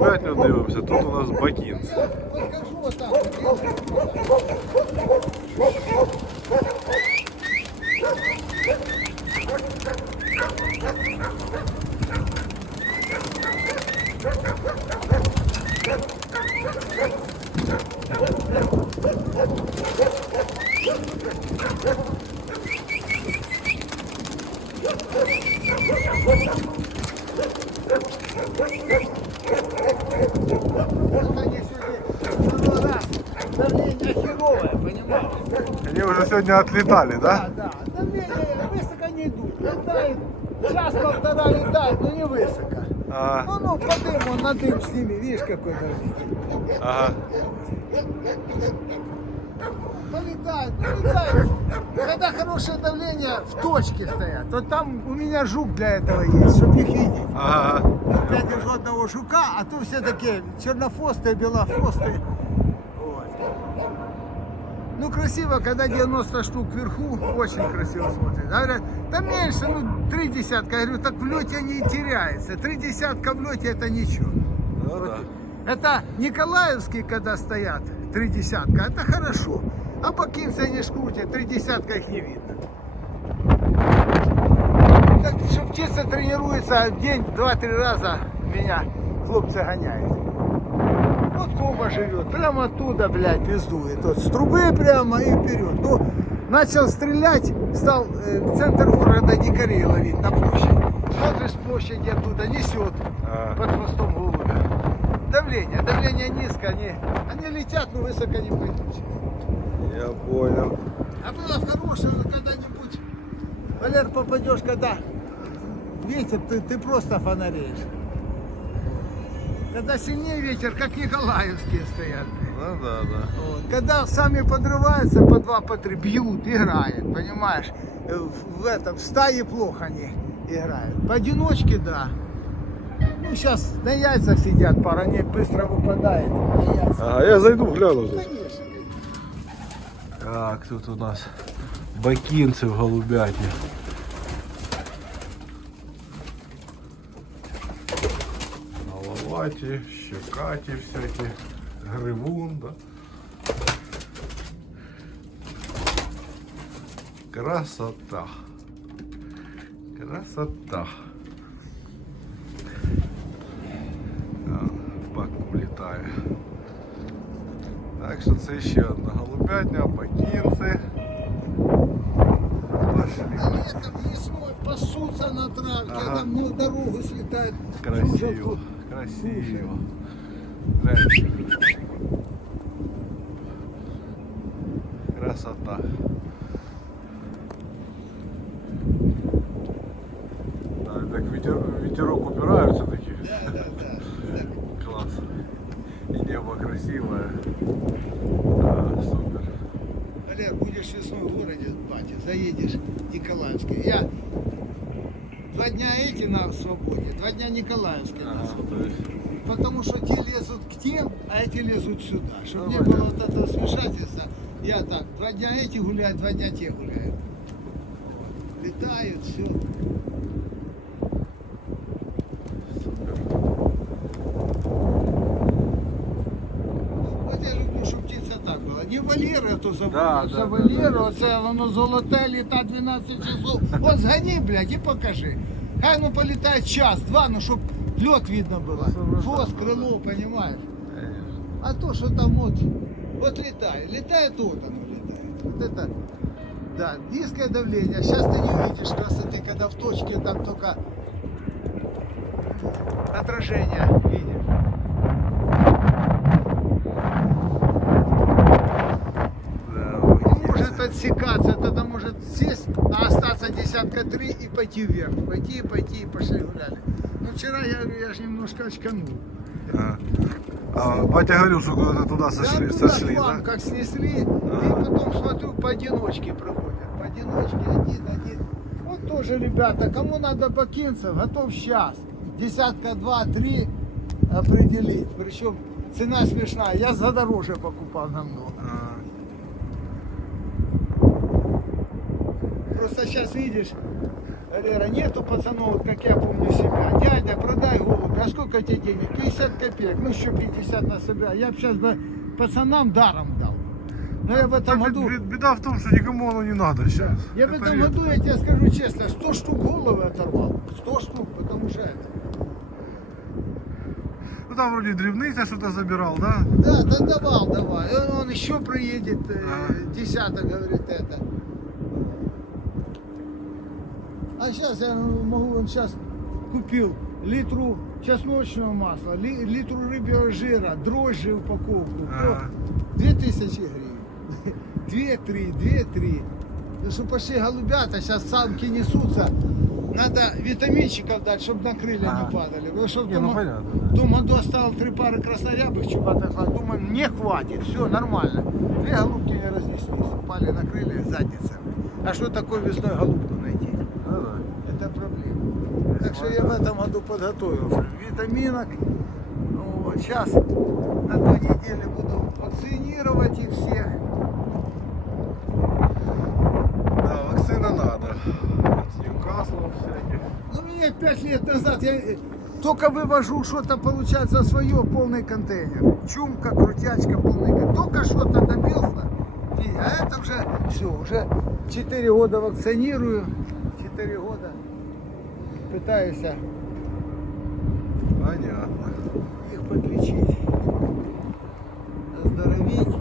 голубятню дивимося, тут у нас бакінці. Покажу вот так. Вот они сегодня второй раз. Давление херовое, понимаешь? Вони вже сьогодні відлітали, Да, так? да. Давление высоко не идут. Летает, час-полтора летает, но не высоко. Ага. Ну, ну, по дыму, на дым с ними, видишь, какой давление. Ага. Полетают, полетают. Когда хорошее давление в точке стоят, то там у меня жук для этого есть, чтобы их видеть. Ага. Я держу одного жука, а то все такие чернофосты, белофосты. Вот. Ну, красиво, когда 90 штук вверху, очень красиво смотрится. Говорят, да меньше, ну, три десятка. Я говорю, так в лете они и теряются. Три десятка в лете это ничего. Ну, да. Это Николаевские, когда стоят, три десятка, это хорошо. А бакинцы они ж крутят, три десятка их не видно. Так что птица тренируется в день два-три раза меня хлопцы гоняют. Вот Кома живет, прямо оттуда, блядь, пиздует. Вот с трубы прямо и вперед. Ну, начал стрелять, стал э, в центр города дикарей ловить на площадь. Смотришь с площади оттуда, несет А. под хвостом голубя. Давление, давление низко, они, они летят, но высоко не пойдут. Я понял. А было в хорошем когда-нибудь, Валер, попадешь, когда ветер, ты, ты просто фонареешь. Когда сильнее ветер, как Николаевские стоят. Ну да, да. Вот. Когда сами подрываются по два, по три, бьют, играют, понимаешь? Э, В, в этом, в стае плохо они играют. Поодиночке, да. Ну, сейчас на яйцах сидят, пара не быстро выпадает. Ага, я зайду, гляну тут. Конечно. Так, тут у нас бакінці в голубятні. Головаті, щекаті всякі, гривун, да. Красота. Красота. А, Баку літає. Так що це ще одна голубятня, бакінці. Пошли. Олежка весной пасутся на травке, Ага. а там на дорогу слетает. Красиво, красиво. Красота. Да, так ветер, ветерок упираются такие. Класс. И небо красивое. Да, супер. Валер, будешь весной в городе, батя, заедешь в Николаевский. Я два дня эти на свободе, два дня Николаевские на свободе. Потому что те лезут к тем, а эти лезут сюда. Чтобы не было вот этого смешательства. Я так, два дня эти гуляют, два дня те гуляют. Летают, все. Вот я люблю, щоб птиця так була. Не Валера, а то забуду. Да, За да, Валеру, да, да. оце воно золоте літа 12 часов. От згані, блядь, і покажи. Хай ну політає час, два, ну щоб льот видно було. Хвост, крило, понимаешь? А то, что там вот, вот летает, летает вот оно летает. Вот это, да, низкое давление. Сейчас ты не увидишь красоты, когда в точке там только отражение видишь. Отсекаться, тогда может сесть, а остаться десятка три и пойти вверх. Пойти, пойти, и пошли гуляли. Ну вчера я говорю, я же немножко очканул. А, а батя говорил, что куда-то туда Да, сошли, оттуда сошли, к вам да? как снесли, и потом смотрю, поодиночке проходят. Поодиночке, один, один. Вот тоже, ребята, кому надо бакинцев, готов сейчас. Десятка, два, три определить. Причем цена смешная. Я за дороже покупал намного. А, Просто сейчас видишь, Лера, нету пацанов, как я помню себя. Дядя, продай голубя. А сколько тебе денег? 50 копеек, ну еще 50 насобираю. Я бы сейчас бы пацанам даром дал. Но я в этом Так, году... бед- Беда в том, что никому оно не надо сейчас. Я в этом году, я тебе скажу честно, 100 штук головы оторвал. 100 штук, потому что это. Ну там вроде древница что-то забирал, да? Да, да давал, давай. И Он еще приедет, Ага. десяток, говорит, это. А сейчас я могу, он сейчас купил литру чесночного масла, ли- литру рыбьего жира, дрожжи упаковку. Ага. по 2000 гривен. 2-3, 2-3. Ну что пошли голубята, сейчас самки несутся. Надо витаминчиков дать, чтобы на крылья Ага. не падали. Потому что том- ну понятно. году оставил три пары краснорябых чубатых, а думаю, не хватит, все нормально. Две голубки не разнеслись, упали на крылья задницами. А что такое весной голубку найти? Это проблема. Так что я в этом году подготовился. Витаминок. Ну, вот, сейчас на той неделе буду вакцинировать их всех. Да, вакцина надо. От Ньюкасла всяких. Ну, мне пять лет назад я э, только вывожу что-то, получается, свое, полный контейнер. Чумка, крутячка, полный контейнер. Только что-то добился. А это уже все, уже 4 года вакцинирую. 4 года пытаюсь Понятно. их подлечить, оздоровить.